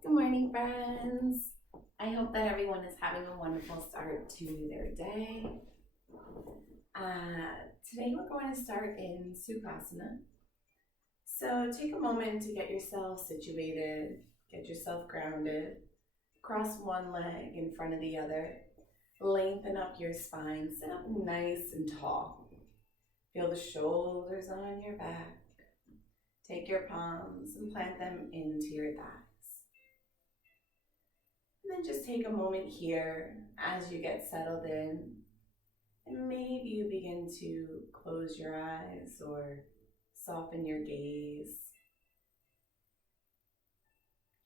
Good morning, friends. I hope that everyone is having a wonderful start to their day. Today we're going to start in Sukhasana. So take a moment to get yourself situated, get yourself grounded. Cross one leg in front of the other. Lengthen up your spine. Sit up nice and tall. Feel the shoulders on your back. Take your palms and plant them into your thighs. And then just take a moment here as you get settled in, and maybe you begin to close your eyes or soften your gaze.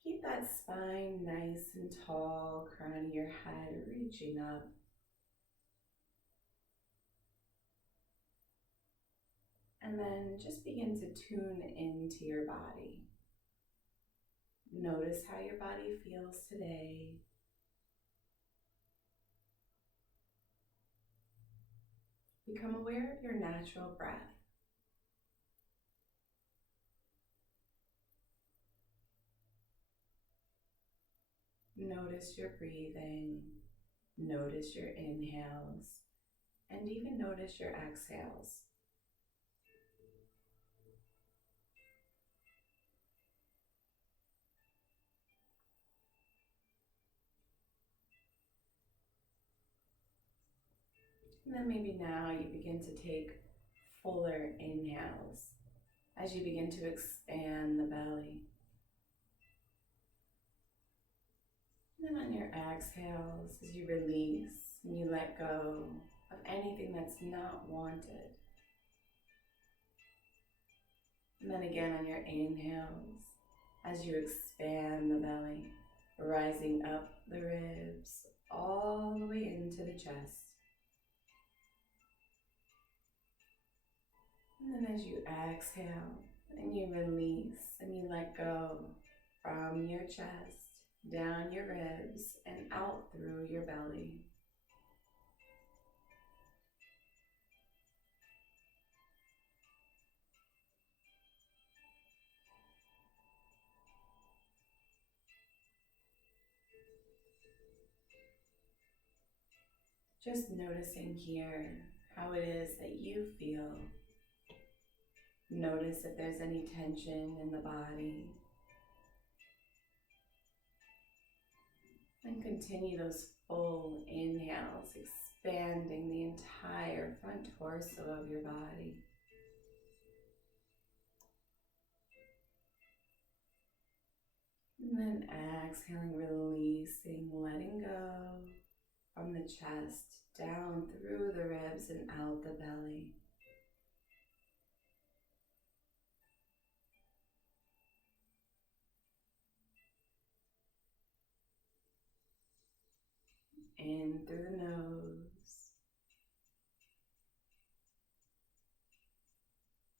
Keep that spine nice and tall, crown of your head reaching up. And then just begin to tune into your body. Notice how your body feels today. Become aware of your natural breath. Notice your breathing. Notice your inhales. And even notice your exhales. And then maybe now you begin to take fuller inhales as you begin to expand the belly. And then on your exhales, as you release and you let go of anything that's not wanted. And then again on your inhales, as you expand the belly, rising up the ribs all the way into the chest. And then as you exhale and you release and you let go from your chest, down your ribs and out through your belly. Just noticing here how it is that you feel. Notice if there's any tension in the body. And continue those full inhales, expanding the entire front torso of your body. And then exhaling, releasing, letting go from the chest, down through the ribs and out the belly. In through the nose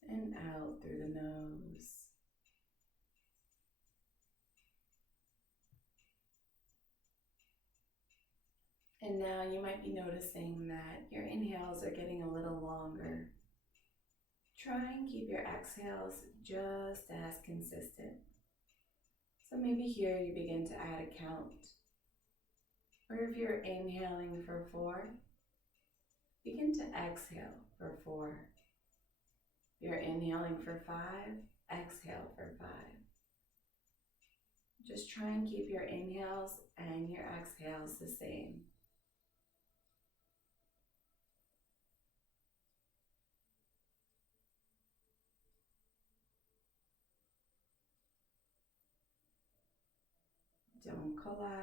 and out through the nose. And now you might be noticing that your inhales are getting a little longer. Try and keep your exhales just as consistent. So maybe here you begin to add a count. Or if you're inhaling for 4, begin to exhale for 4. If you're inhaling for 5, exhale for 5. Just try and keep your inhales and your exhales the same. Don't collapse.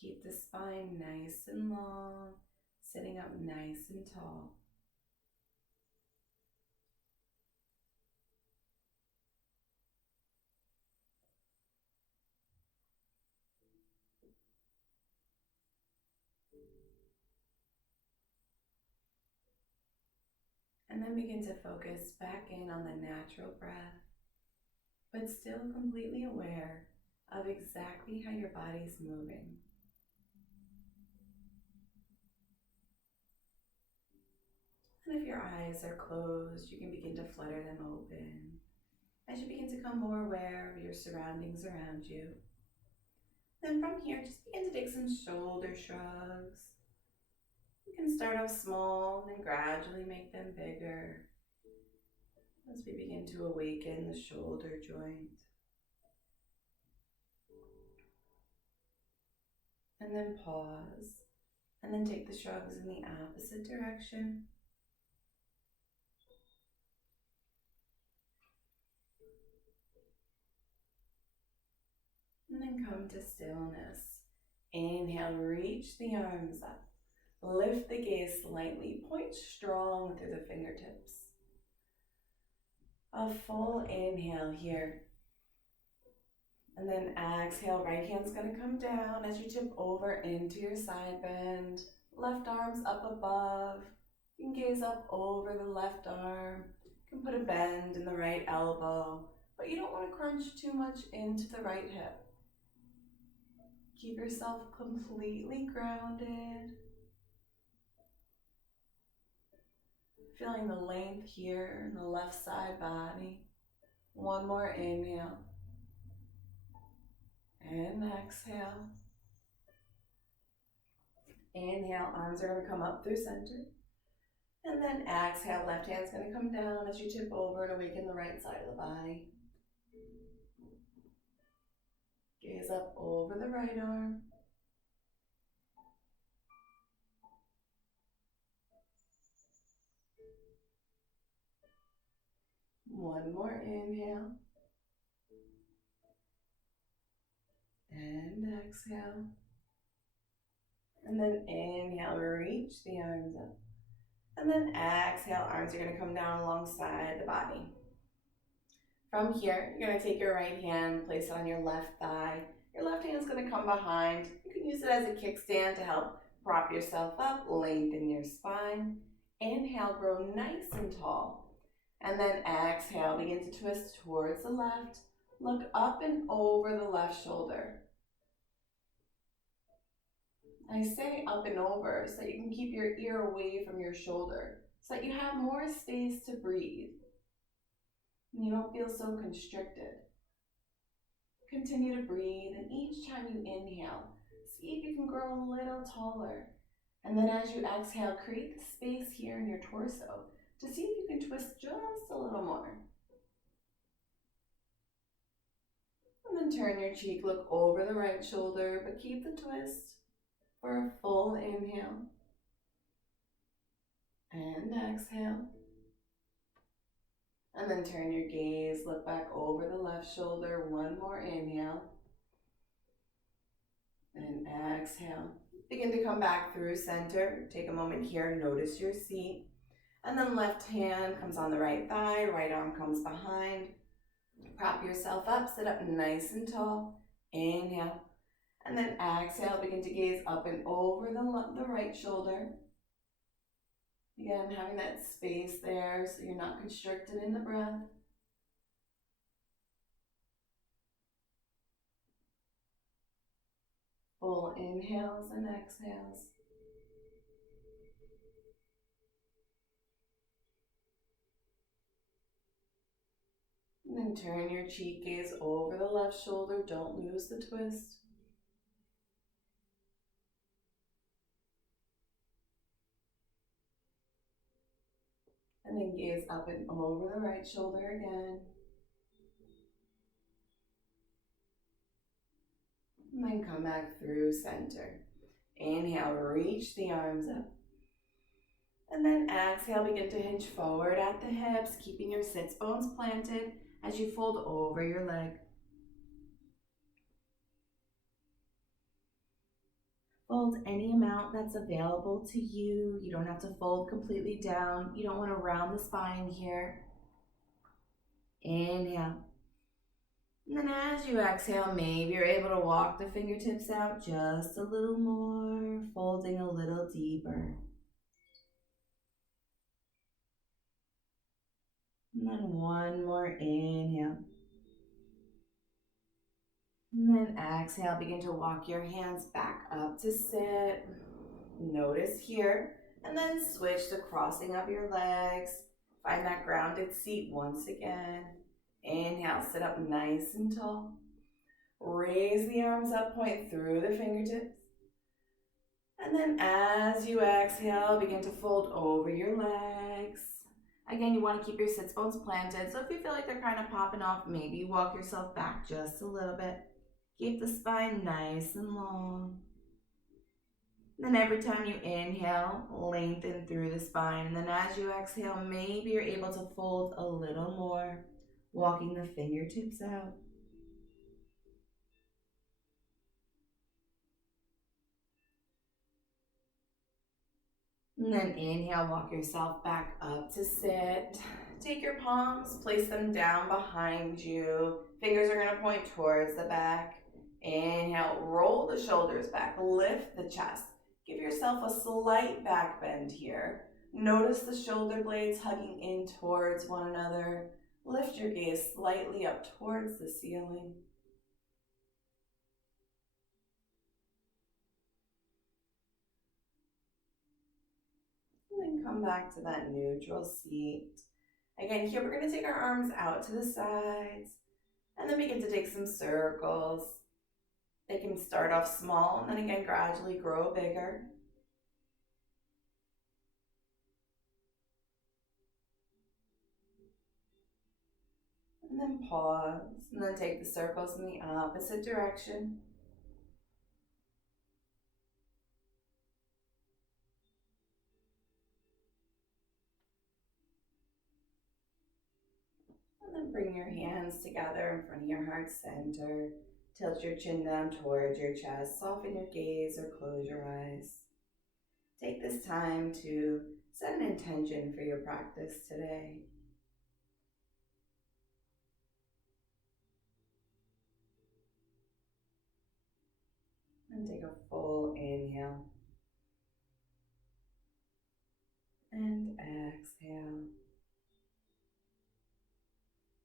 Keep the spine nice and long, sitting up nice and tall. And then begin to focus back in on the natural breath, but still completely aware of exactly how your body's moving. And if your eyes are closed, you can begin to flutter them open as you begin to become more aware of your surroundings around you. Then from here, just begin to take some shoulder shrugs. You can start off small and then gradually make them bigger as we begin to awaken the shoulder joint. And then pause, and then take the shrugs in the opposite direction. And then come to stillness. Inhale, reach the arms up. Lift the gaze slightly, point strong through the fingertips. A full inhale here. And then exhale, right hand's gonna come down as you tip over into your side bend. Left arm's up above. You can gaze up over the left arm. You can put a bend in the right elbow, but you don't want to crunch too much into the right hip. Keep yourself completely grounded. Feeling the length here in the left side body. One more inhale. And exhale. Inhale, arms are going to come up through center. And then exhale, left hand's going to come down as you tip over and awaken the right side of the body. Gaze up over the right arm. One more inhale. And exhale. And then inhale, reach the arms up. And then exhale, arms are going to come down alongside the body. From here, you're going to take your right hand, place it on your left thigh. Your left hand's going to come behind. You can use it as a kickstand to help prop yourself up, lengthen your spine. Inhale, grow nice and tall. And then exhale, begin to twist towards the left. Look up and over the left shoulder. I say up and over so that you can keep your ear away from your shoulder, so that you have more space to breathe. And you don't feel so constricted. Continue to breathe, and each time you inhale, see if you can grow a little taller. And then as you exhale, create the space here in your torso to see if you can twist just a little more. And then turn your cheek, look over the right shoulder, but keep the twist for a full inhale. And exhale. And then turn your gaze, look back over the left shoulder, one more inhale. And exhale. Begin to come back through center. Take a moment here, notice your seat. And then left hand comes on the right thigh, right arm comes behind. Prop yourself up, sit up nice and tall. Inhale. And then exhale, begin to gaze up and over the right shoulder. Again, having that space there so you're not constricted in the breath. Full inhales and exhales. And then turn your cheek gaze over the left shoulder. Don't lose the twist. And then gaze up and over the right shoulder again. And then come back through center. Inhale, reach the arms up. And then exhale, begin to hinge forward at the hips, keeping your sits bones planted as you fold over your leg. Fold any amount that's available to you. You don't have to fold completely down. You don't want to round the spine here. Inhale. And then as you exhale, maybe you're able to walk the fingertips out just a little more, folding a little deeper. And then one more inhale. And then exhale, begin to walk your hands back up to sit. Notice here, and then switch to crossing of your legs. Find that grounded seat once again. Inhale, sit up nice and tall. Raise raise the arms up, point through the fingertips. And then as you exhale, begin to fold over your legs. Again, you want to keep your sits bones planted. So if you feel like they're kind of popping off, maybe walk yourself back just a little bit. Keep the spine nice and long. Then every time you inhale, lengthen through the spine. And then as you exhale, maybe you're able to fold a little more, walking the fingertips out. And then inhale, walk yourself back up to sit. Take your palms, place them down behind you. Fingers are gonna point towards the back. Inhale, roll the shoulders back, lift the chest. Give yourself a slight back bend here. Notice the shoulder blades hugging in towards one another. Lift your gaze slightly up towards the ceiling. And then come back to that neutral seat. Again, here we're going to take our arms out to the sides and then begin to take some circles. They can start off small and then again gradually grow bigger. And then pause and then take the circles in the opposite direction. And then bring your hands together in front of your heart center. Tilt your chin down towards your chest. Soften your gaze or close your eyes. Take this time to set an intention for your practice today. And take a full inhale. And exhale.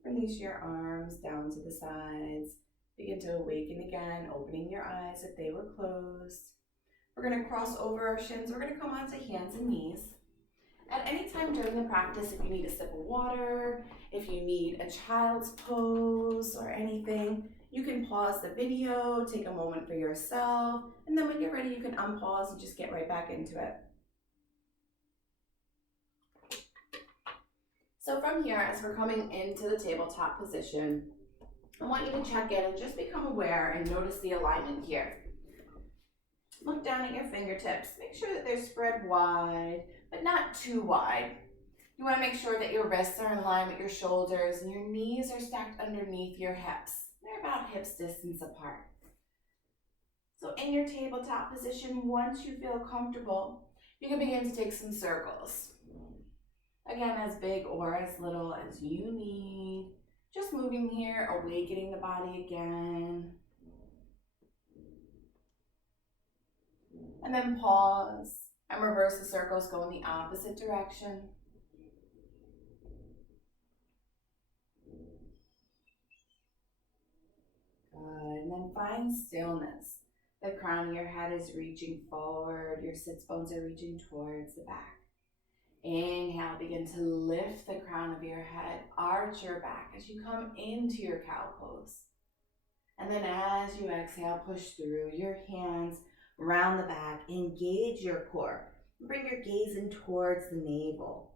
Release your arms down to the sides. Begin to awaken again, opening your eyes if they were closed. We're going to cross over our shins. We're going to come onto hands and knees. At any time during the practice, if you need a sip of water, if you need a child's pose or anything, you can pause the video, take a moment for yourself, and then when you're ready, you can unpause and just get right back into it. So from here, as we're coming into the tabletop position, I want you to check in and just become aware and notice the alignment here. Look down at your fingertips. Make sure that they're spread wide, but not too wide. You want to make sure that your wrists are in line with your shoulders and your knees are stacked underneath your hips. They're about hips distance apart. So in your tabletop position, once you feel comfortable, you can begin to take some circles. Again, as big or as little as you need. Just moving here, awakening the body again. And then pause and reverse the circles, go in the opposite direction. Good, and then find stillness. The crown of your head is reaching forward, your sits bones are reaching towards the back. Inhale, begin to lift the crown of your head, arch your back as you come into your cow pose. And then as you exhale, push through your hands around the back, engage your core. Bring your gaze in towards the navel.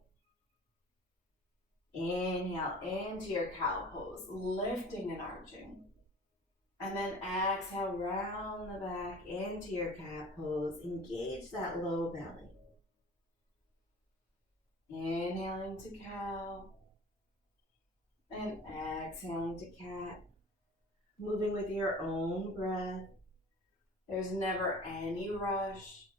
Inhale into your cow pose, lifting and arching. And then exhale, round the back into your cat pose. Engage that low belly. Inhaling to cow. And exhaling to cat. Moving with your own breath. There's never any rush.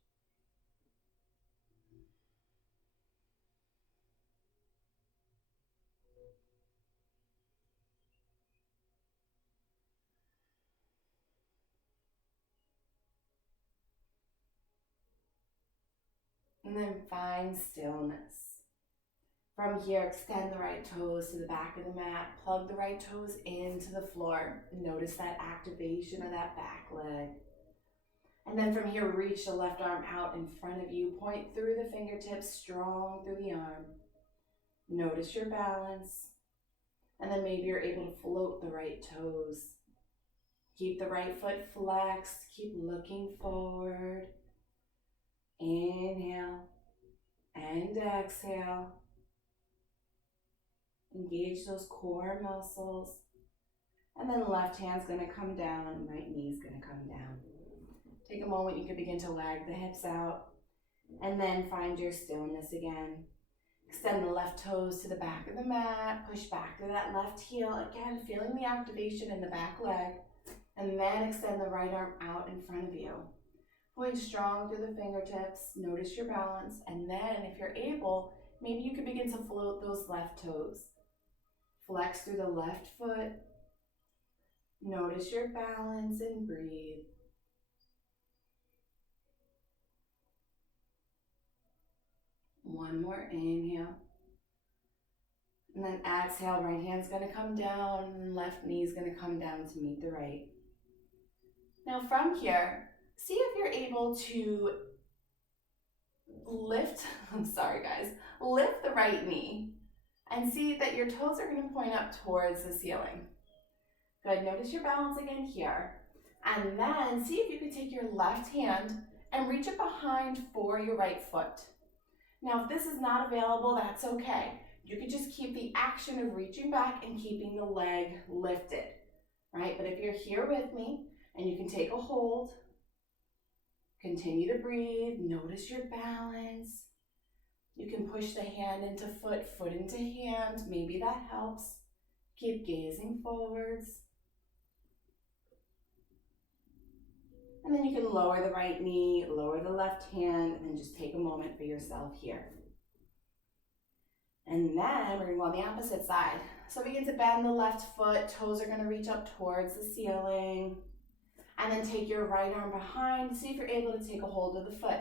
And then find stillness. From here, extend the right toes to the back of the mat. Plug the right toes into the floor. Notice that activation of that back leg. And then from here, reach the left arm out in front of you. Point through the fingertips, strong through the arm. Notice your balance. And then maybe you're able to float the right toes. Keep the right foot flexed. Keep looking forward. Inhale and exhale. Engage those core muscles. And then left hand's gonna come down, right knee's gonna come down. Take a moment, you can begin to wag the hips out. And then find your stillness again. Extend the left toes to the back of the mat. Push back to that left heel. Again, feeling the activation in the back leg. And then extend the right arm out in front of you. Point strong through the fingertips. Notice your balance. And then, if you're able, maybe you could begin to float those left toes. Flex through the left foot. Notice your balance and breathe. One more inhale. And then exhale, right hand's gonna come down, and left knee's gonna come down to meet the right. Now from here, see if you're able to lift, lift the right knee and see that your toes are gonna point up towards the ceiling. Good, notice your balance again here. And then see if you can take your left hand and reach it behind for your right foot. Now, if this is not available, that's okay. You could just keep the action of reaching back and keeping the leg lifted, right? But if you're here with me and you can take a hold, continue to breathe, notice your balance. You can push the hand into foot, foot into hand. Maybe that helps. Keep gazing forwards. And then you can lower the right knee, lower the left hand, and then just take a moment for yourself here. And then we're gonna go on the opposite side. So begin to bend the left foot, toes are gonna reach up towards the ceiling. And then take your right arm behind, see if you're able to take a hold of the foot.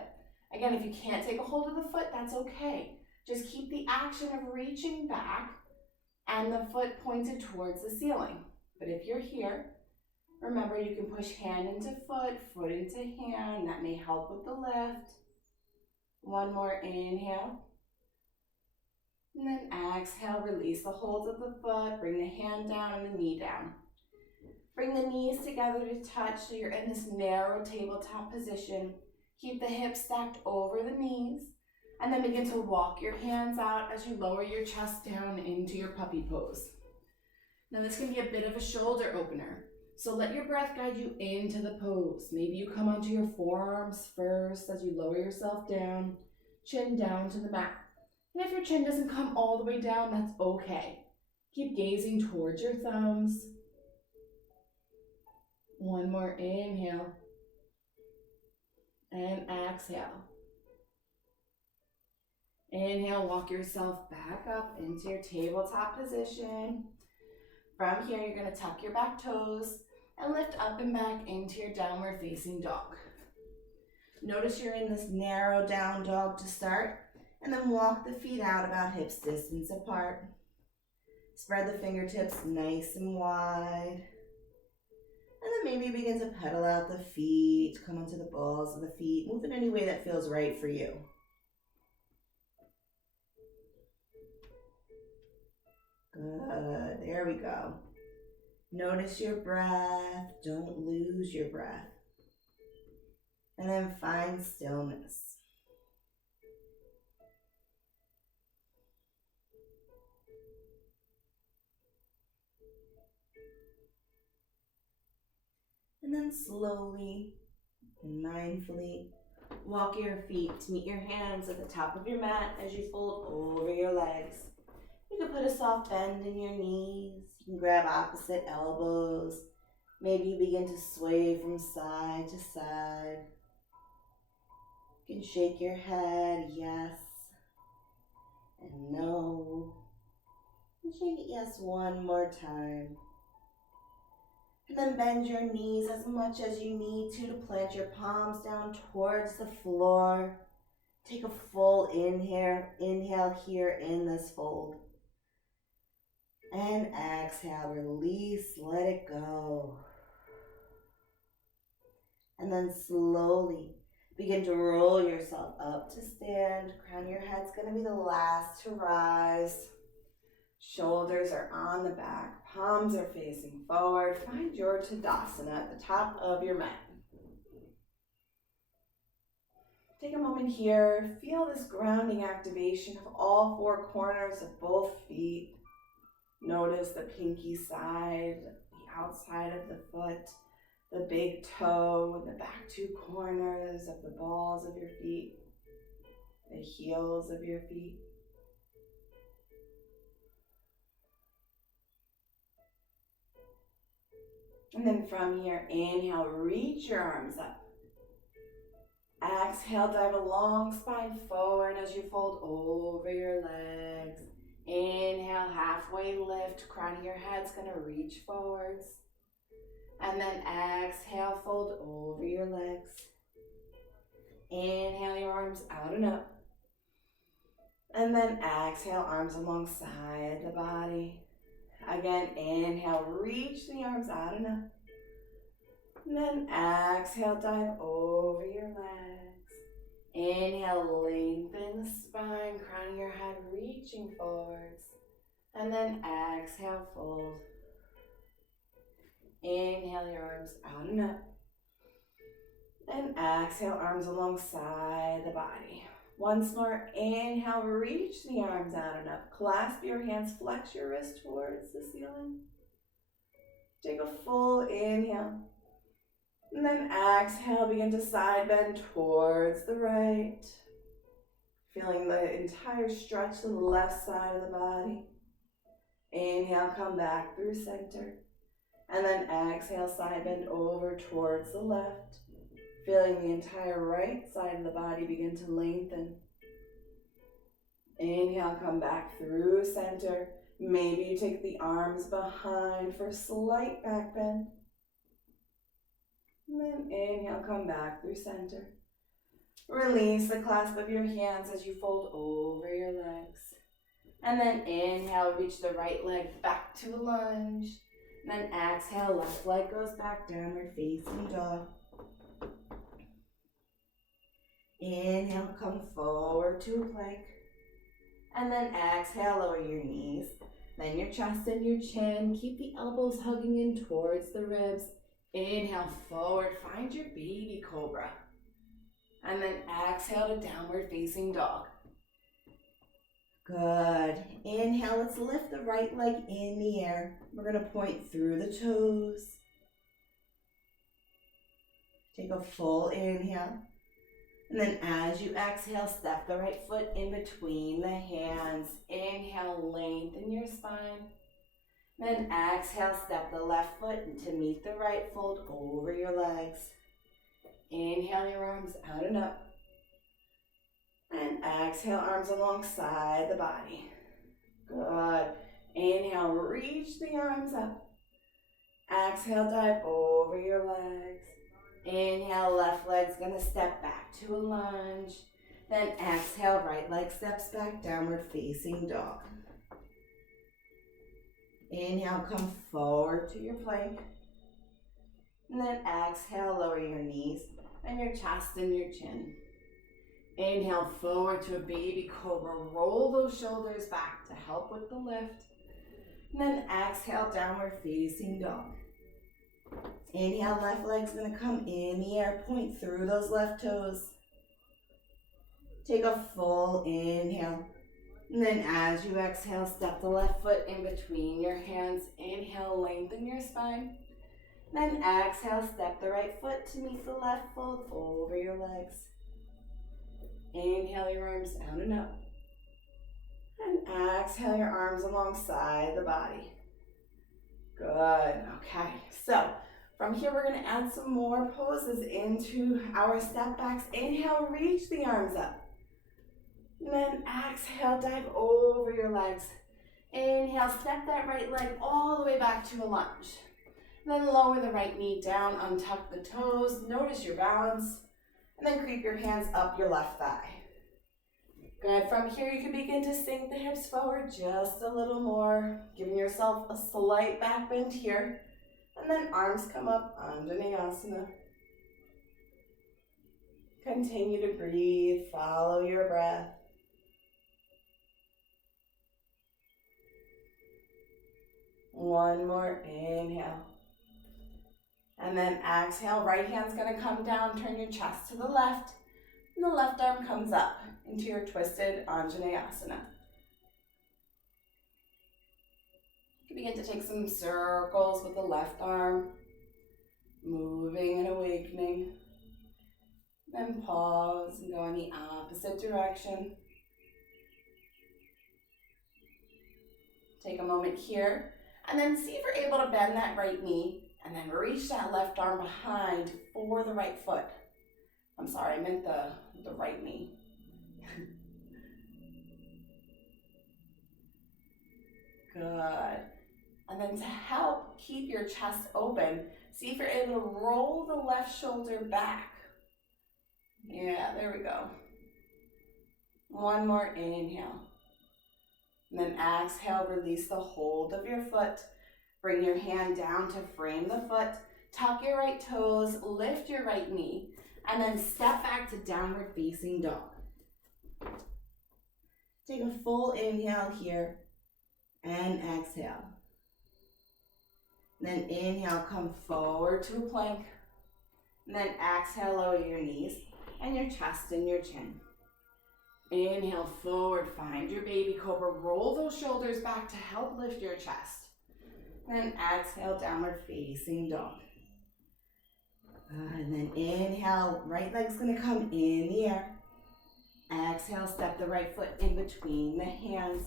Again, if you can't take a hold of the foot, that's okay. Just keep the action of reaching back and the foot pointed towards the ceiling. But if you're here, remember, you can push hand into foot, foot into hand. That may help with the lift. One more inhale. And then exhale, release the holds of the foot. Bring the hand down and the knee down. Bring the knees together to touch so you're in this narrow tabletop position. Keep the hips stacked over the knees. And then begin to walk your hands out as you lower your chest down into your puppy pose. Now this can be a bit of a shoulder opener. So let your breath guide you into the pose. Maybe you come onto your forearms first as you lower yourself down, chin down to the mat. And if your chin doesn't come all the way down, that's okay. Keep gazing towards your thumbs. One more inhale. And exhale. Inhale, walk yourself back up into your tabletop position. From here, you're gonna tuck your back toes and lift up and back into your downward facing dog. Notice you're in this narrow down dog to start, and then walk the feet out about hips distance apart. Spread the fingertips nice and wide. And then maybe begin to pedal out the feet, come onto the balls of the feet, move in any way that feels right for you. Good, there we go. Notice your breath, don't lose your breath. And then find stillness. And then slowly and mindfully walk your feet to meet your hands at the top of your mat as you fold over your legs. You can put a soft bend in your knees. You can grab opposite elbows. Maybe you begin to sway from side to side. You can shake your head, yes and no. And shake it yes one more time. And then bend your knees as much as you need to plant your palms down towards the floor. Take a full inhale here in this fold. And exhale, release, let it go. And then slowly begin to roll yourself up to stand. Crown of your head's gonna be the last to rise. Shoulders are on the back, palms are facing forward. Find your Tadasana at the top of your mat. Take a moment here, feel this grounding activation of all four corners of both feet. Notice the pinky side, the outside of the foot, the big toe, the back two corners of the balls of your feet, the heels of your feet. And then from here, inhale, reach your arms up. Exhale, dive a long spine forward as you fold over your legs. Inhale, halfway lift, crown of your head's gonna reach forwards. And then exhale, fold over your legs. Inhale, your arms out and up. And then exhale, arms alongside the body. Again, inhale, reach the arms out and up. And then exhale, dive over your legs. Inhale, lengthen the spine, crown of your head reaching forwards. And then exhale, fold. Inhale, your arms out and up. And exhale, arms alongside the body. Once more, inhale, reach the arms out and up. Clasp your hands, flex your wrist towards the ceiling. Take a full inhale. And then exhale, begin to side bend towards the right. Feeling the entire stretch to the left side of the body. Inhale, come back through center. And then exhale, side bend over towards the left. Feeling the entire right side of the body begin to lengthen. Inhale, come back through center. Maybe you take the arms behind for a slight back bend. And then inhale, come back through center. Release the clasp of your hands as you fold over your legs. And then inhale, reach the right leg back to a lunge. And then exhale, left leg goes back, downward facing dog. Inhale, come forward to a plank. And then exhale, lower your knees. Then your chest and your chin. Keep the elbows hugging in towards the ribs. Inhale, forward, find your baby cobra. And then exhale to downward facing dog. Good. Inhale, let's lift the right leg in the air. We're gonna point through the toes. Take a full inhale. And then as you exhale, step the right foot in between the hands. Inhale, lengthen your spine. Then exhale, step the left foot to meet the right, fold over your legs. Inhale, your arms out and up. And exhale, arms alongside the body. Good. Inhale, reach the arms up. Exhale, dive over your legs. Inhale, left leg's gonna step back to a lunge. Then exhale, right leg steps back, downward facing dog. Inhale, come forward to your plank. And then exhale, lower your knees and your chest and your chin. Inhale, forward to a baby cobra. Roll those shoulders back to help with the lift. And then exhale, downward facing dog. Inhale, left leg's gonna come in the air, point through those left toes. Take a full inhale. And then as you exhale, step the left foot in between your hands. Inhale, lengthen your spine. Then exhale, step the right foot to meet the left, fold over your legs. Inhale, your arms out and up. And exhale, your arms alongside the body. Good. Okay, so from here, we're going to add some more poses into our step backs. Inhale, reach the arms up. And then exhale, dive over your legs. Inhale, step that right leg all the way back to a lunge. And then lower the right knee down, untuck the toes, notice your balance, and then creep your hands up your left thigh. Good. From here, you can begin to sink the hips forward just a little more, giving yourself a slight back bend here. And then arms come up, Vinyasa. Continue to breathe, follow your breath. One more, inhale. And then exhale, right hand's gonna come down, turn your chest to the left, and the left arm comes up into your twisted Anjaneyasana. You begin to take some circles with the left arm, moving and awakening. Then pause and go in the opposite direction. Take a moment here, and then see if you're able to bend that right knee, and then reach that left arm behind for the right foot. I'm sorry, I meant the right knee. Good. And then to help keep your chest open, see if you're able to roll the left shoulder back. Yeah, there we go. One more inhale. And then exhale, release the hold of your foot. Bring your hand down to frame the foot. Tuck your right toes, lift your right knee, and then step back to downward facing dog. Take a full inhale here and exhale. Then inhale, come forward to a plank. And then exhale, lower your knees and your chest and your chin. Inhale, forward, find your baby cobra. Roll those shoulders back to help lift your chest. And then exhale, downward facing dog. And then inhale, right leg's gonna come in the air. Exhale, step the right foot in between the hands.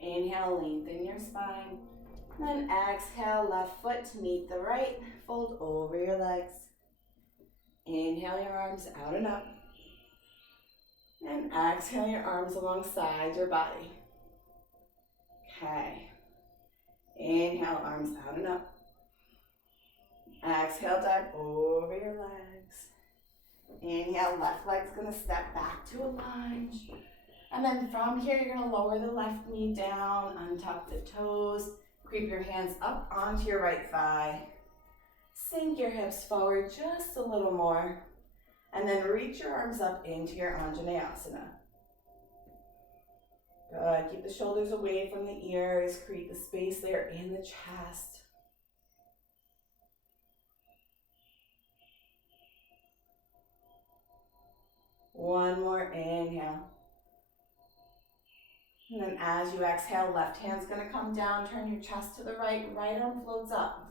Inhale, lengthen your spine. Then exhale, left foot to meet the right. Fold over your legs. Inhale your arms out and up. And exhale your arms alongside your body. Okay. Inhale, arms out and up. Exhale, dive over your legs. Inhale, left leg's gonna step back to a lunge. And then from here, you're gonna lower the left knee down, untuck the toes, creep your hands up onto your right thigh. Sink your hips forward just a little more. And then reach your arms up into your Anjaneyasana. Good, keep the shoulders away from the ears, create the space there in the chest. One more inhale. And then as you exhale, left hand's gonna come down, turn your chest to the right, right arm floats up.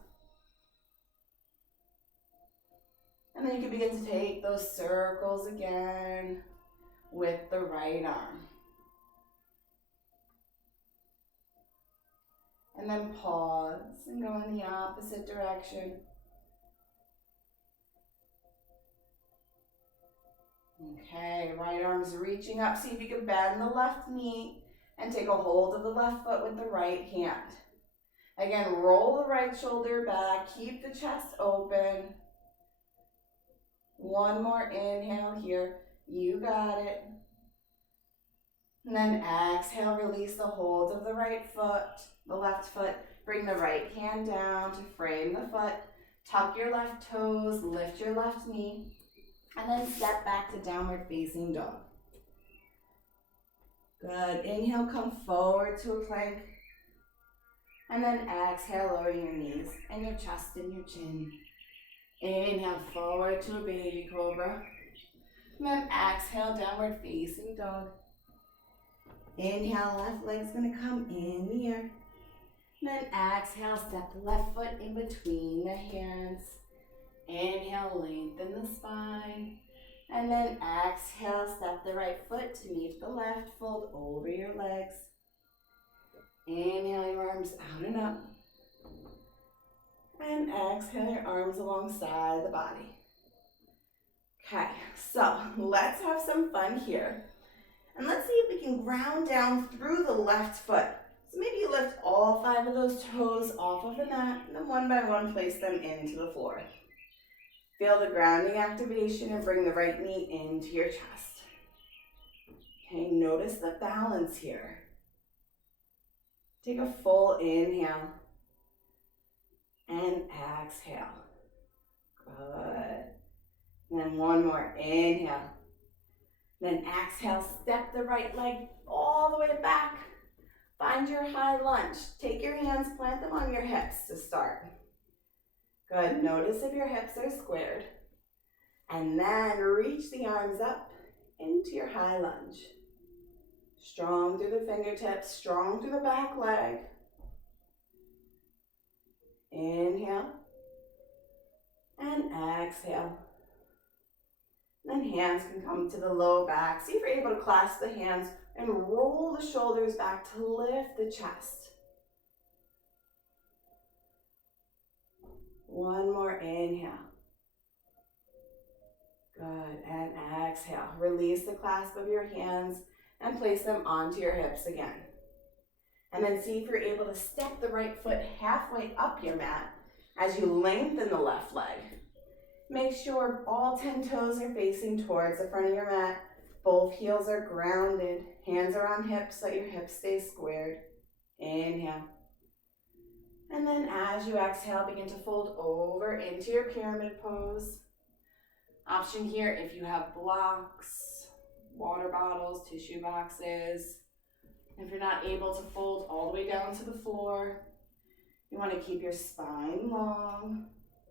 And then you can begin to take those circles again with the right arm. And then pause and go in the opposite direction. Okay, right arm's reaching up. See if you can bend the left knee and take a hold of the left foot with the right hand. Again, roll the right shoulder back, keep the chest open. One more inhale here, you got it. And then exhale, release the hold of the right foot, the left foot. Bring the right hand down to frame the foot. Tuck your left toes, lift your left knee, and then step back to downward facing dog. Good, inhale, come forward to a plank. And then exhale, lower your knees and your chest and your chin. Inhale, forward to a baby cobra. And then exhale, downward facing dog. Inhale, left leg's gonna come in the air. And then exhale, step the left foot in between the hands. Inhale, lengthen the spine. And then exhale, step the right foot to meet the left, fold over your legs. Inhale your arms out and up. And exhale your arms alongside the body. Okay, so let's have some fun here. And let's see if we can ground down through the left foot. So maybe you lift all 5 of those toes off of the mat, and then one by one place them into the floor. Feel the grounding activation and bring the right knee into your chest. Okay, notice the balance here. Take a full inhale and exhale. Good. And then one more inhale. Then exhale, step the right leg all the way back. Find your high lunge. Take your hands, plant them on your hips to start. Good. Notice if your hips are squared. And then reach the arms up into your high lunge. Strong through the fingertips, strong through the back leg. Inhale. And exhale. Then hands can come to the low back. See if you're able to clasp the hands and roll the shoulders back to lift the chest. One more inhale. Good, and exhale. Release the clasp of your hands and place them onto your hips again. And then see if you're able to step the right foot halfway up your mat as you lengthen the left leg. Make sure all 10 toes are facing towards the front of your mat. Both heels are grounded. Hands are on hips so your hips stay squared. Inhale. And then as you exhale, begin to fold over into your pyramid pose. Option here if you have blocks, water bottles, tissue boxes. If you're not able to fold all the way down to the floor, you want to keep your spine long.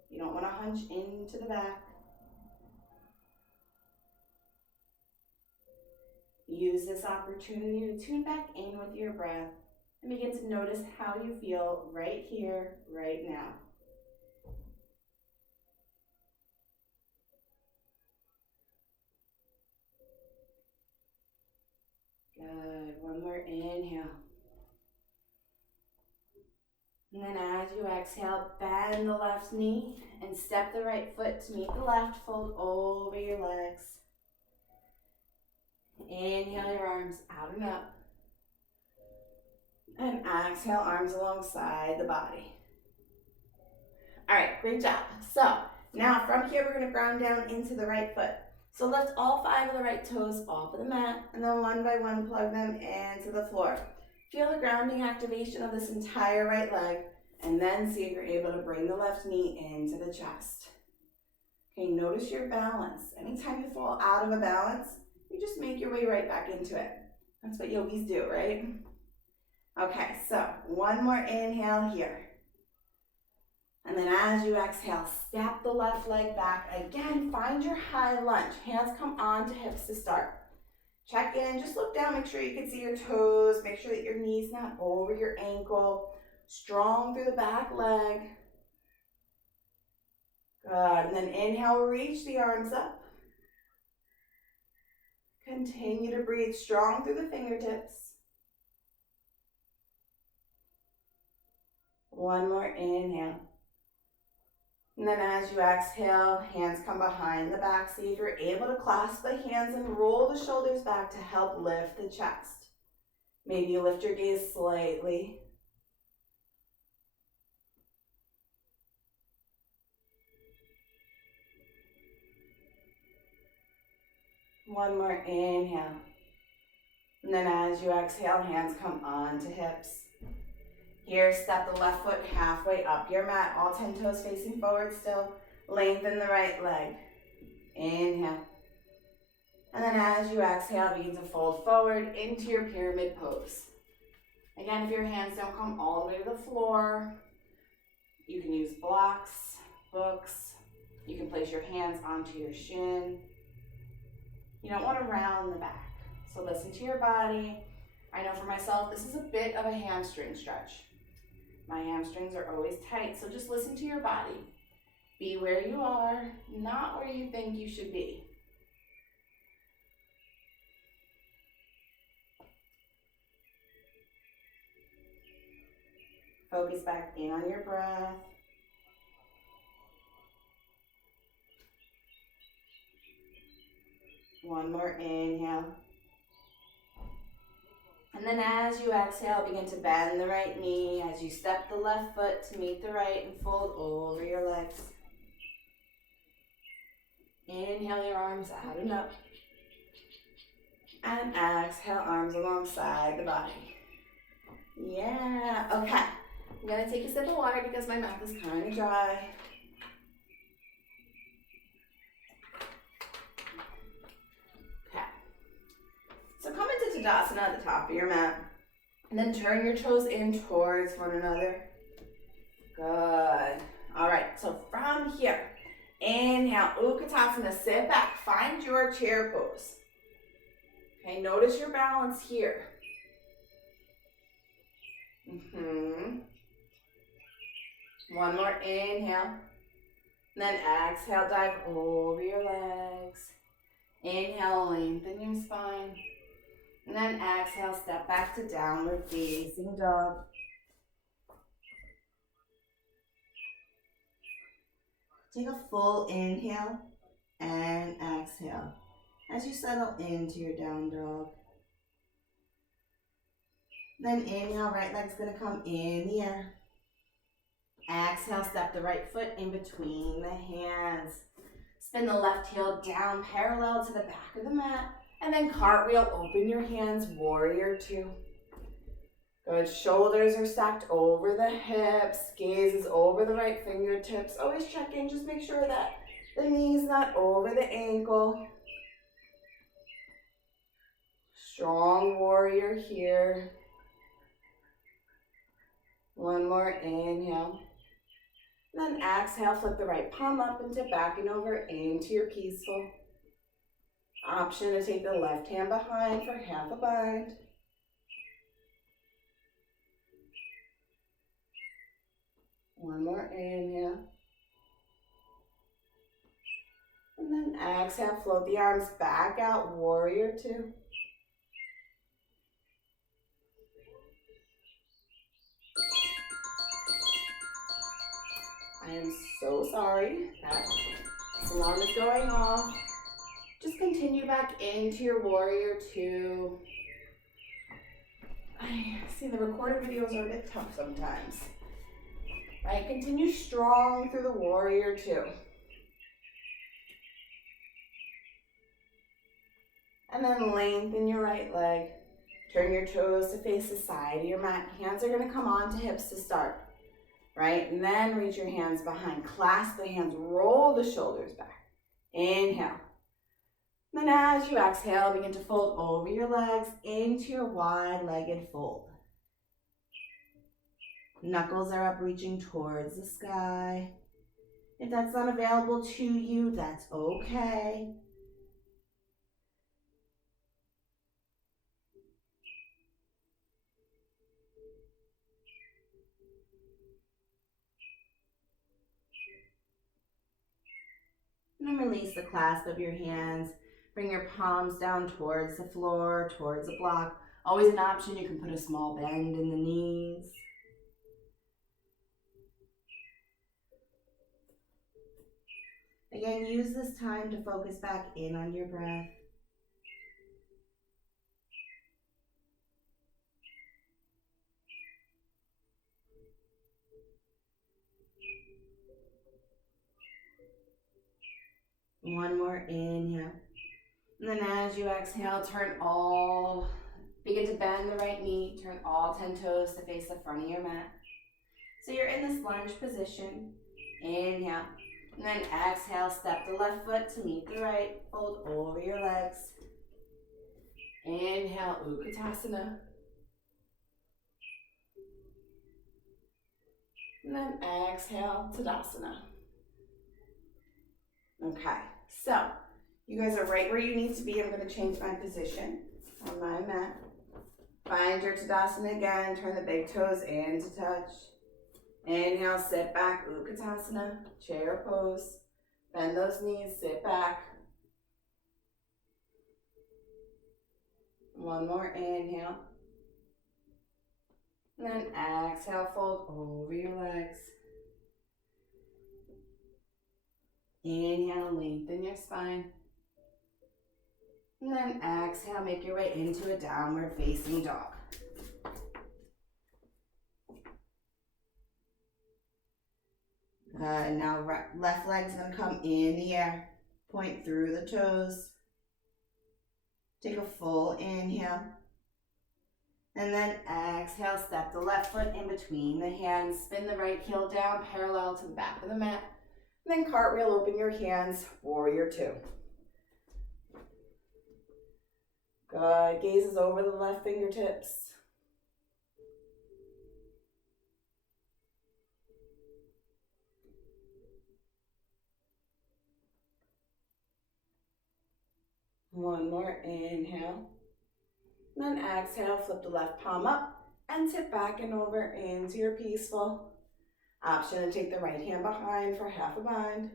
You don't want to hunch into the back. Use this opportunity to tune back in with your breath and begin to notice how you feel right here, right now. Good. One more inhale. And then as you exhale, bend the left knee and step the right foot to meet the left. Fold over your legs. Inhale your arms out and up. And exhale, arms alongside the body. All right, great job. So now from here, we're going to ground down into the right foot. So lift all 5 of the right toes off of the mat and then one by one plug them into the floor. Feel the grounding activation of this entire right leg and then see if you're able to bring the left knee into the chest. Okay, notice your balance. Anytime you fall out of a balance, you just make your way right back into it. That's what yogis do, right? Okay, so one more inhale here. And then as you exhale, step the left leg back. Again, find your high lunge. Hands come onto hips to start. Check in, just look down, make sure you can see your toes. Make sure that your knee's not over your ankle. Strong through the back leg. Good, and then inhale, reach the arms up. Continue to breathe strong through the fingertips. One more inhale. And then as you exhale, hands come behind the back. See if you're able to clasp the hands and roll the shoulders back to help lift the chest. Maybe you lift your gaze slightly. One more inhale. And then as you exhale, hands come onto hips. Here, step the left foot halfway up your mat, all 10 toes facing forward still. Lengthen the right leg. Inhale. And then as you exhale, begin to fold forward into your pyramid pose. Again, if your hands don't come all the way to the floor, you can use blocks, books. You can place your hands onto your shin. You don't want to round the back. So listen to your body. I know for myself, this is a bit of a hamstring stretch. My hamstrings are always tight, so just listen to your body. Be where you are, not where you think you should be. Focus back in on your breath. One more inhale. And then as you exhale, begin to bend the right knee as you step the left foot to meet the right and fold over your legs. Inhale your arms out and up. And exhale, arms alongside the body. Yeah, okay. I'm gonna take a sip of water because my mouth is kind of dry. Okay. So come into Tadasana at the top of your mat. And then turn your toes in towards one another. Good. All right, so from here, inhale, Utkatasana, sit back, find your chair pose. Okay, notice your balance here. One more inhale. Then exhale, dive over your legs. Inhale, lengthen your spine. And then exhale, step back to downward facing dog. Take a full inhale and exhale as you settle into your down dog. Then inhale, right leg's gonna come in the air. Exhale, step the right foot in between the hands. Spin the left heel down parallel to the back of the mat. And then cartwheel, open your hands, warrior two. Good, shoulders are stacked over the hips. Gaze is over the right fingertips. Always check in, just make sure that the knee's not over the ankle. Strong warrior here. One more inhale. Then exhale, flip the right palm up and tip back and over into your peaceful. Option to take the left hand behind for half a bind. One more inhale. And then exhale, float the arms back out, warrior two. I am so sorry that this alarm is going off. Just continue back into your warrior two. I see the recorded videos are a bit tough sometimes. Right, continue strong through the warrior two. And then lengthen your right leg. Turn your toes to face the side of your mat. Hands are gonna come onto hips to start. Right, and then reach your hands behind. Clasp the hands, roll the shoulders back. Inhale. Then as you exhale, begin to fold over your legs into your wide-legged fold. Knuckles are up, reaching towards the sky. If that's not available to you, that's okay. And then release the clasp of your hands. Bring your palms down towards the floor, towards the block. Always an option, you can put a small bend in the knees. Again, use this time to focus back in on your breath. One more inhale. And then as you exhale, begin to bend the right knee, turn all 10 toes to face the front of your mat. So you're in this lunge position. Inhale. And then exhale, step the left foot to meet the right, fold over your legs. Inhale, Utkatasana. And then exhale, Tadasana. Okay, so you guys are right where you need to be. I'm going to change my position on my mat. Find your Tadasana again, turn the big toes in to touch. Inhale, sit back, Utkatasana, chair pose. Bend those knees, sit back. One more inhale. And then exhale, fold over your legs. Inhale, lengthen your spine. And then exhale, make your way into a downward facing dog. Good, now left leg's gonna come in the air. Point through the toes. Take a full inhale. And then exhale, step the left foot in between the hands. Spin the right heel down parallel to the back of the mat. And then cartwheel, open your hands, warrior two. Good, gaze is over the left fingertips. One more, inhale. Then exhale, flip the left palm up and tip back and over into your peaceful. Option to take the right hand behind for half a bind.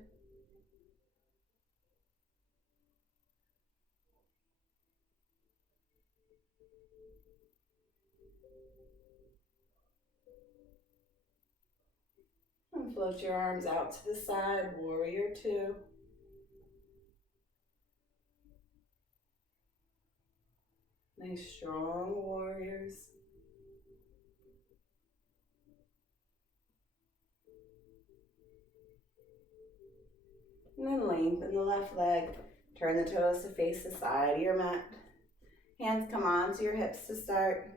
And float your arms out to the side, warrior two. Nice strong warriors. And then lengthen the left leg. Turn the toes to face the side of your mat. Hands come onto your hips to start.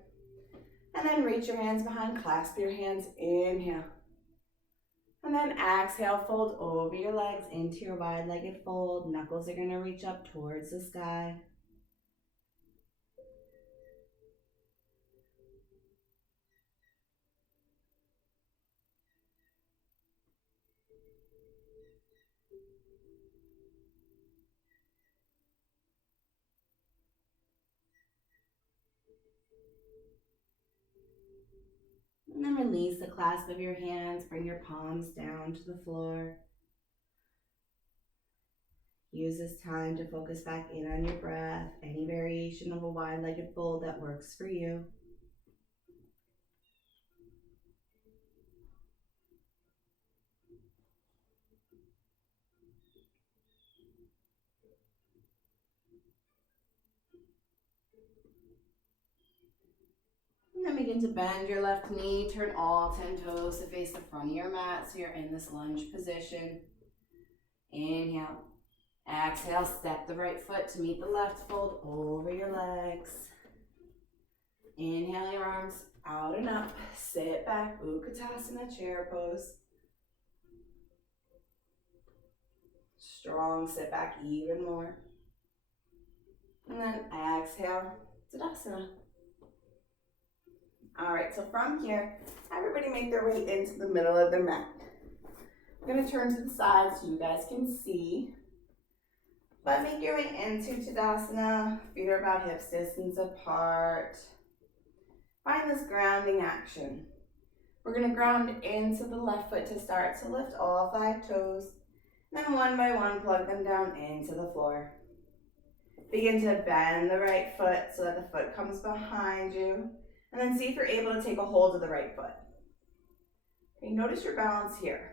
And then reach your hands behind, clasp your hands, inhale. And then exhale, fold over your legs into your wide-legged fold. Knuckles are gonna reach up towards the sky. And then release the clasp of your hands, bring your palms down to the floor. Use this time to focus back in on your breath, any variation of a wide-legged fold that works for you. And then begin to bend your left knee, turn all 10 toes to face the front of your mat so you're in this lunge position. Inhale. Exhale, step the right foot to meet the left, fold over your legs. Inhale your arms out and up, sit back, Utkatasana, chair pose. Strong, sit back even more. And then exhale, Tadasana. All right, so from here, everybody make their way into the middle of the mat. I'm gonna turn to the side so you guys can see. But make your way into Tadasana. Feet are about hips distance apart. Find this grounding action. We're gonna ground into the left foot to start. So lift all 5 toes. Then one by one, plug them down into the floor. Begin to bend the right foot so that the foot comes behind you. And then see if you're able to take a hold of the right foot. Okay, notice your balance here.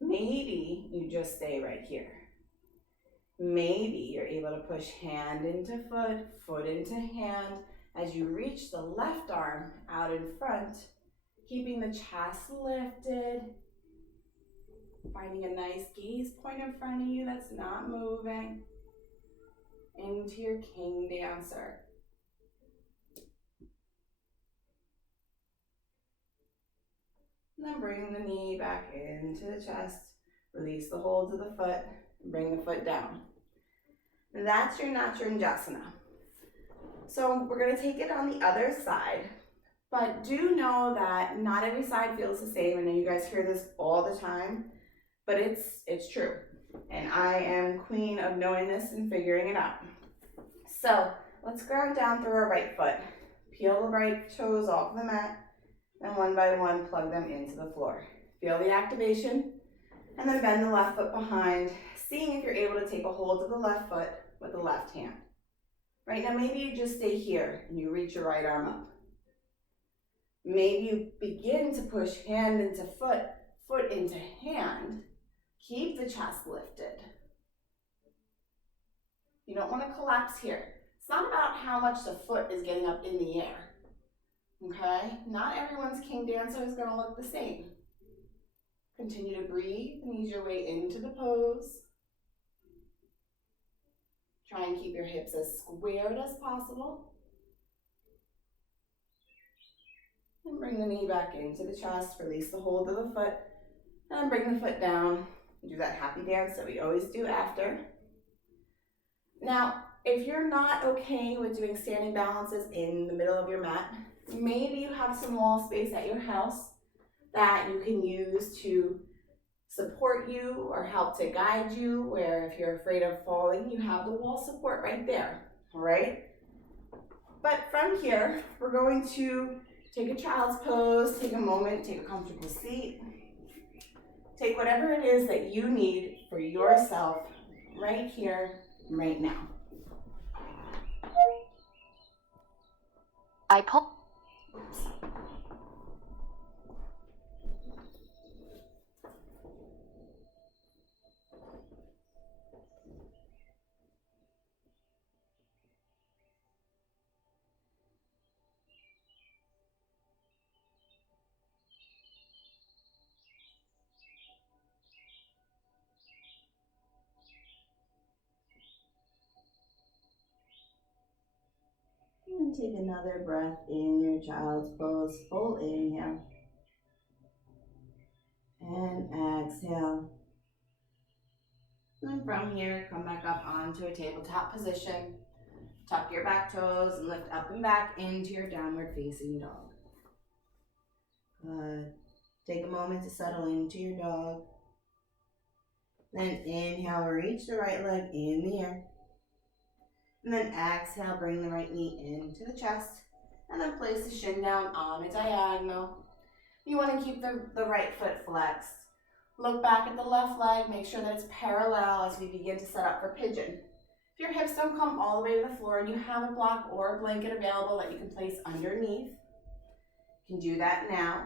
Maybe you just stay right here. Maybe you're able to push hand into foot, foot into hand as you reach the left arm out in front, keeping the chest lifted, finding a nice gaze point in front of you that's not moving, into your king dancer. And then bring the knee back into the chest, release the hold of the foot, and bring the foot down. And that's your Natryanjasana. So we're gonna take it on the other side, but do know that not every side feels the same. I know you guys hear this all the time, but it's true. And I am queen of knowing this and figuring it out. So let's ground down through our right foot. Peel the right toes off the mat, and one by one, plug them into the floor. Feel the activation, and then bend the left foot behind, seeing if you're able to take a hold of the left foot with the left hand. Right now, maybe you just stay here and you reach your right arm up. Maybe you begin to push hand into foot, foot into hand. Keep the chest lifted. You don't want to collapse here. It's not about how much the foot is getting up in the air. Okay? Not everyone's king dancer is going to look the same. Continue to breathe and ease your way into the pose. Try and keep your hips as squared as possible. And bring the knee back into the chest, release the hold of the foot, and bring the foot down. Do that happy dance that we always do after. Now, if you're not okay with doing standing balances in the middle of your mat, maybe you have some wall space at your house that you can use to support you or help to guide you, where if you're afraid of falling, you have the wall support right there, all right? But from here, we're going to take a child's pose, take a moment, take a comfortable seat. Take whatever it is that you need for yourself right here, right now. I pull. And take another breath in your child's pose. Full inhale. And exhale. And from here, come back up onto a tabletop position. Tuck your back toes and lift up and back into your downward facing dog. Good. Take a moment to settle into your dog. Then inhale, reach the right leg in the air. And then exhale, bring the right knee into the chest. And then place the shin down on a diagonal. You want to keep the right foot flexed. Look back at the left leg, make sure that it's parallel as we begin to set up for pigeon. If your hips don't come all the way to the floor and you have a block or a blanket available that you can place underneath, you can do that now.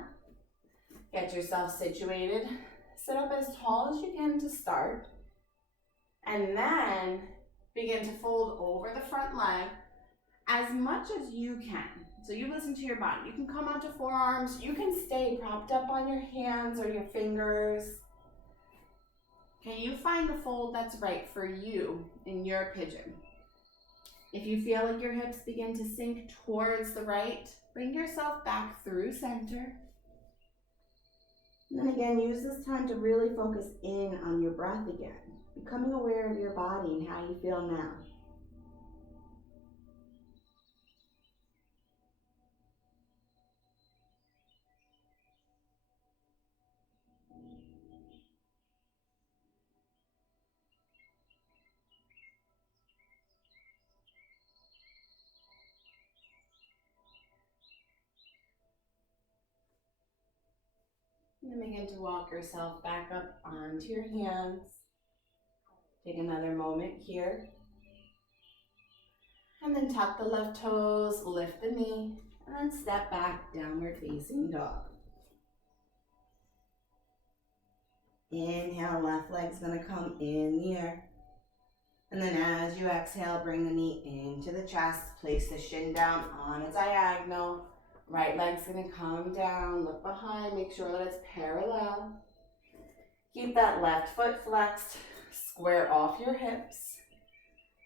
Get yourself situated. Sit up as tall as you can to start. And then begin to fold over the front leg as much as you can. So you listen to your body. You can come onto forearms. You can stay propped up on your hands or your fingers. Can you find the fold that's right for you in your pigeon? If you feel like your hips begin to sink towards the right, bring yourself back through center. And then again, use this time to really focus in on your breath again, becoming aware of your body and how you feel now. And then begin to walk yourself back up onto your hands. Take another moment here. And then tuck the left toes, lift the knee, and then step back, downward facing dog. Inhale, left leg's gonna come in the air. And then as you exhale, bring the knee into the chest, place the shin down on a diagonal. Right leg's gonna come down, look behind, make sure that it's parallel. Keep that left foot flexed, square off your hips.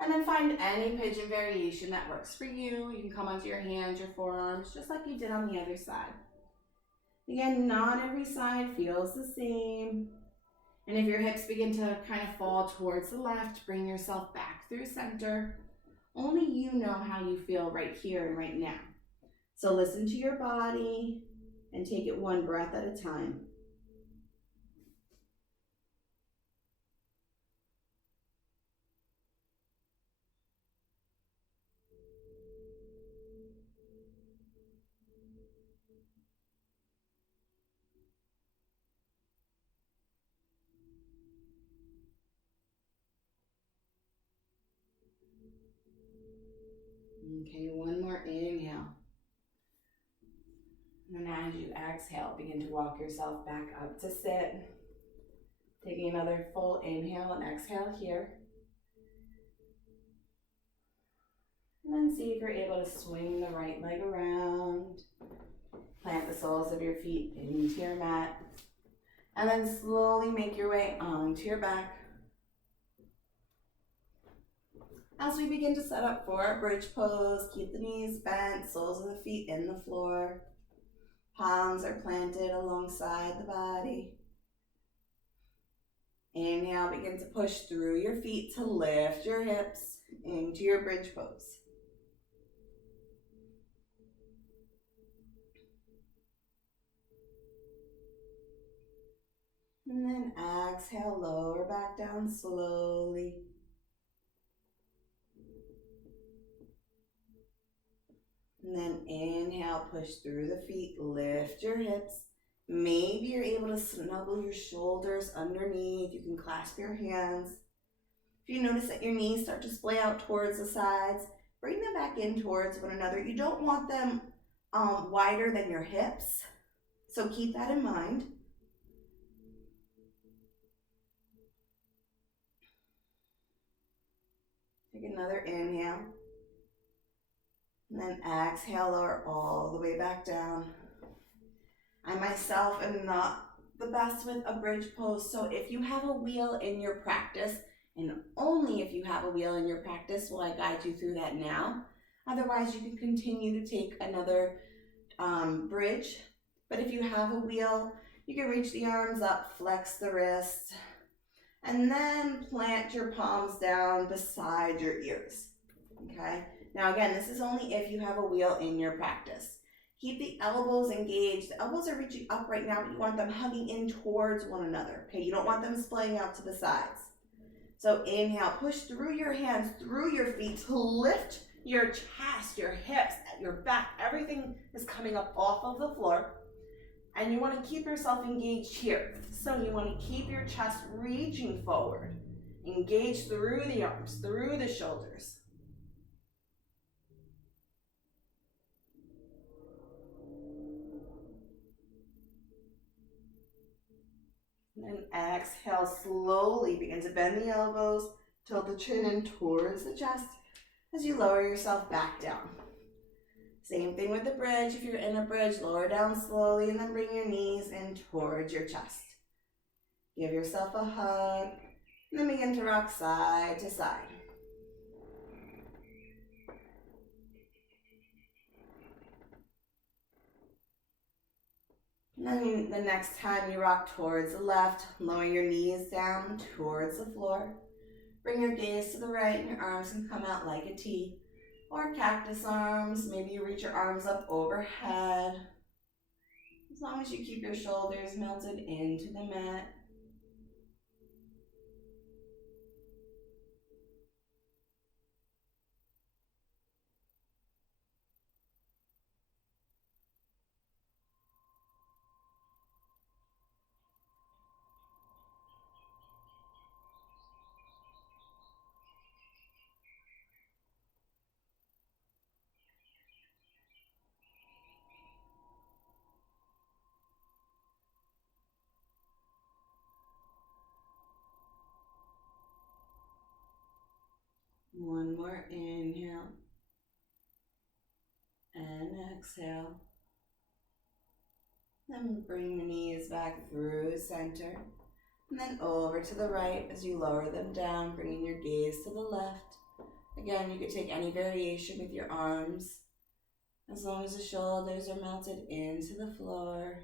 And then find any pigeon variation that works for you. You can come onto your hands, your forearms, just like you did on the other side. Again, not every side feels the same. And if your hips begin to kind of fall towards the left, bring yourself back through center. Only you know how you feel right here and right now. So listen to your body and take it one breath at a time. Okay, one more inhale. And then as you exhale, begin to walk yourself back up to sit. Taking another full inhale and exhale here. And then see if you're able to swing the right leg around. Plant the soles of your feet into your mat. And then slowly make your way onto your back. As we begin to set up for our bridge pose, keep the knees bent, soles of the feet in the floor. Palms are planted alongside the body. Inhale, begin to push through your feet to lift your hips into your bridge pose. And then exhale, lower back down slowly. And then inhale, push through the feet, lift your hips. Maybe you're able to snuggle your shoulders underneath. You can clasp your hands. If you notice that your knees start to splay out towards the sides, bring them back in towards one another. You don't want them wider than your hips, so keep that in mind. Take another inhale. And then exhale, lower all the way back down. I myself am not the best with a bridge pose, so if you have a wheel in your practice, and only if you have a wheel in your practice will I guide you through that now. Otherwise, you can continue to take another bridge. But if you have a wheel, you can reach the arms up, flex the wrists, and then plant your palms down beside your ears, okay? Now again, this is only if you have a wheel in your practice. Keep the elbows engaged. The elbows are reaching up right now, but you want them hugging in towards one another, okay? You don't want them splaying out to the sides. So inhale, push through your hands, through your feet to lift your chest, your hips, your back. Everything is coming up off of the floor. And you want to keep yourself engaged here. So you want to keep your chest reaching forward. Engage through the arms, through the shoulders. And then exhale, slowly begin to bend the elbows, tilt the chin in towards the chest as you lower yourself back down. Same thing with the bridge. If you're in a bridge, lower down slowly and then bring your knees in towards your chest. Give yourself a hug and then begin to rock side to side. And then the next time you rock towards the left, lower your knees down towards the floor. Bring your gaze to the right and your arms can come out like a T. Or cactus arms, maybe you reach your arms up overhead. As long as you keep your shoulders melted into the mat. One more inhale and exhale. Then bring the knees back through center and then over to the right as you lower them down, bringing your gaze to the left. Again, you could take any variation with your arms as long as the shoulders are melted into the floor.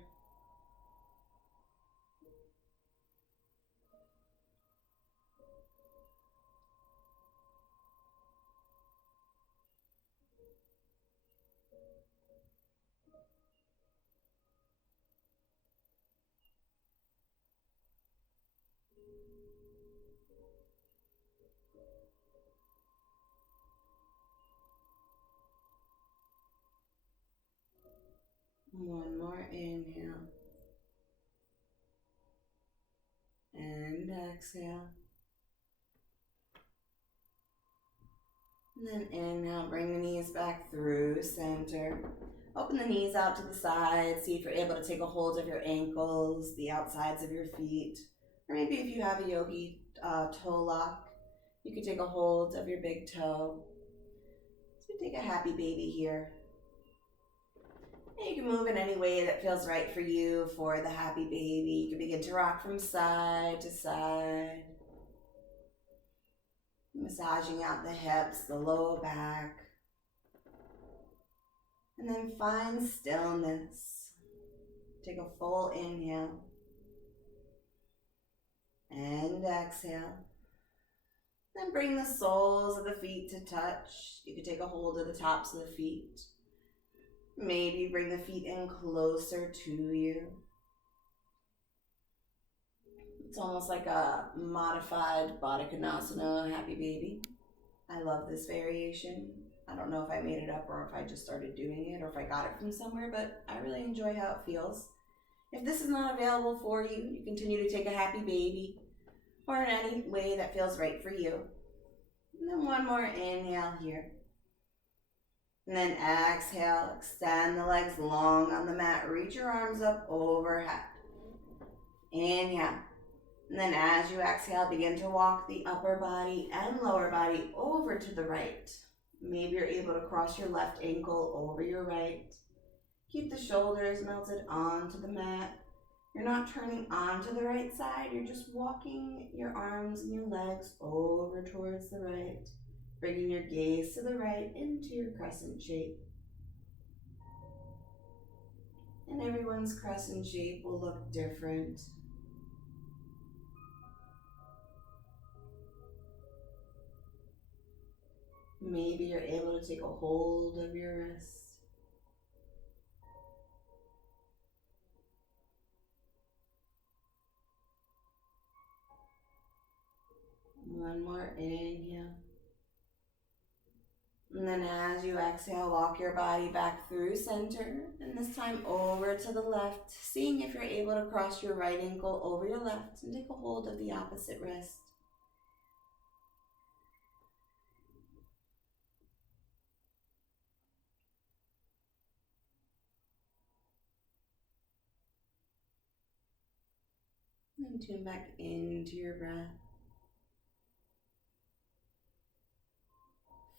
One more inhale and exhale. And then inhale, bring the knees back through center. Open the knees out to the side. See if you're able to take a hold of your ankles, the outsides of your feet. Or maybe if you have a yogi toe lock, you could take a hold of your big toe. So take a happy baby here. And you can move in any way that feels right for you for the happy baby. You can begin to rock from side to side. Massaging out the hips, the lower back. And then find stillness. Take a full inhale. And exhale. Then bring the soles of the feet to touch. You can take a hold of the tops of the feet. Maybe bring the feet in closer to you. It's almost like a modified Baddha Konasana Happy Baby. I love this variation. I don't know if I made it up or if I just started doing it or if I got it from somewhere, but I really enjoy how it feels. If this is not available for you, you continue to take a Happy Baby or in any way that feels right for you. And then one more inhale here. And then exhale, extend the legs long on the mat. Reach your arms up overhead. Inhale. And then as you exhale, begin to walk the upper body and lower body over to the right. Maybe you're able to cross your left ankle over your right. Keep the shoulders melted onto the mat. You're not turning onto the right side. You're just walking your arms and your legs over towards the right. Bringing your gaze to the right into your crescent shape. And everyone's crescent shape will look different. Maybe you're able to take a hold of your wrist. One more inhale. And then as you exhale, walk your body back through center, and this time over to the left, seeing if you're able to cross your right ankle over your left and take a hold of the opposite wrist. And tune back into your breath.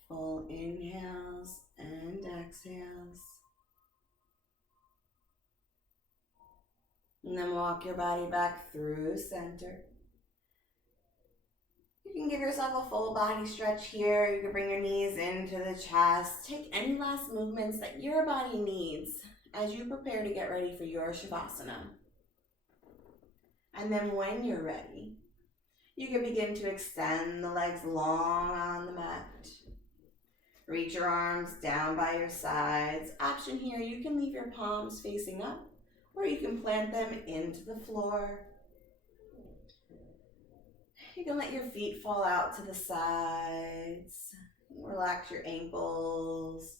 Full inhales and exhales. And then walk your body back through center. You can give yourself a full body stretch here. You can bring your knees into the chest. Take any last movements that your body needs as you prepare to get ready for your Shavasana. And then when you're ready, you can begin to extend the legs long on the mat. Reach your arms down by your sides. Option here, you can leave your palms facing up, or you can plant them into the floor. You can let your feet fall out to the sides. Relax your ankles.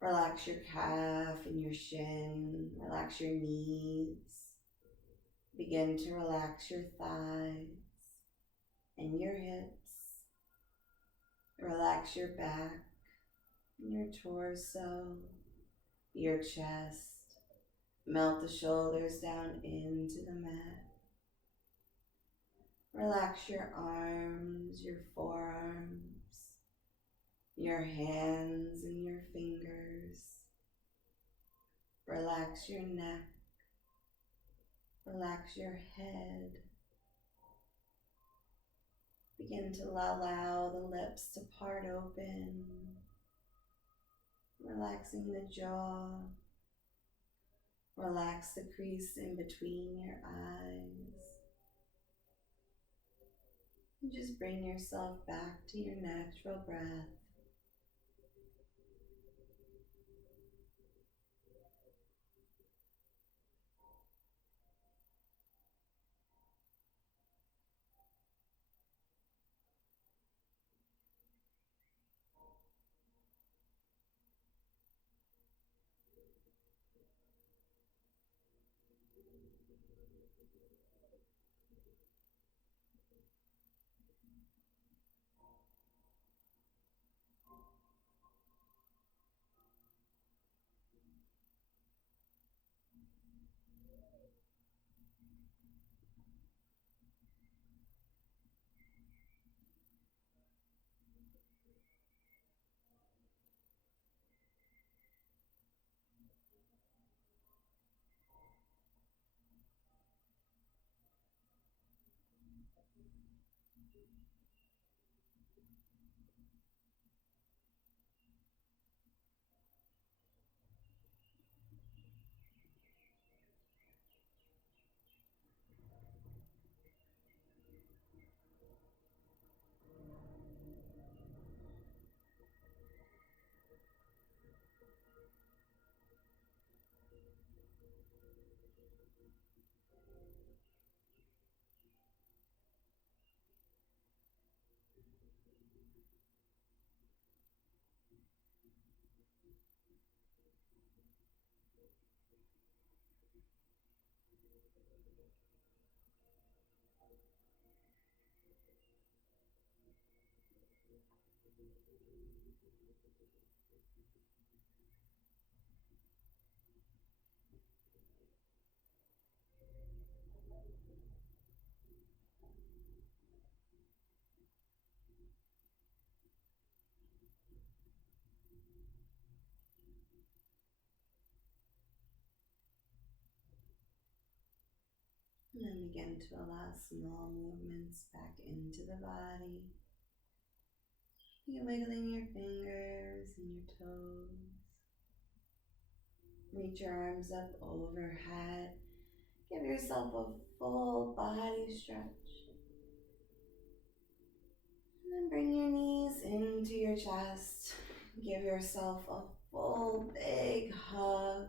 Relax your calf and your shin. Relax your knees. Begin to relax your thighs and your hips. Relax your back and your torso, your chest. Melt the shoulders down into the mat. Relax your arms, your forearms, your hands and your fingers. Relax your neck. Relax your head. Begin to allow the lips to part open, relaxing the jaw. Relax the crease in between your eyes. And just bring yourself back to your natural breath. begin to allow small movements back into the body. You're wiggling your fingers and your toes. Reach your arms up overhead. Give yourself a full body stretch. And then bring your knees into your chest. Give yourself a full big hug.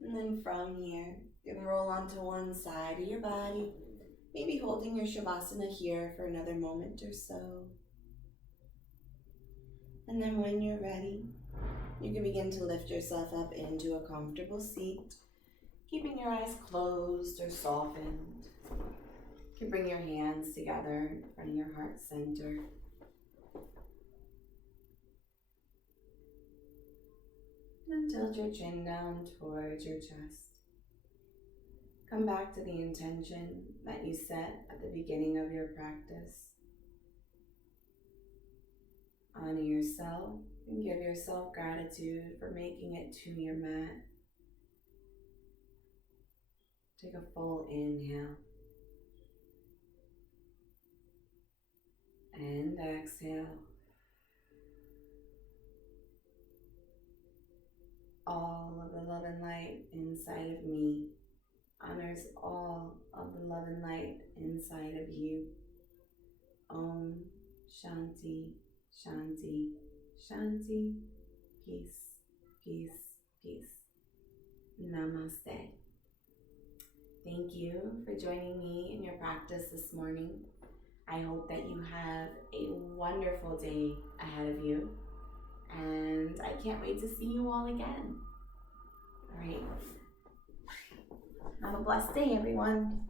And then from here, you can roll onto one side of your body, maybe holding your Shavasana here for another moment or so. And then when you're ready, you can begin to lift yourself up into a comfortable seat, keeping your eyes closed or softened. You can bring your hands together in front of your heart center. And tilt your chin down towards your chest. Come back to the intention that you set at the beginning of your practice. Honor yourself and give yourself gratitude for making it to your mat. Take a full inhale. And exhale. All of the love and light inside of me honors all of the love and light inside of you. Om Shanti, Shanti, Shanti. Peace, peace, peace. Namaste. Thank you for joining me in your practice this morning. I hope that you have a wonderful day ahead of you, and I can't wait to see you all again. All right. Have a blessed day, everyone.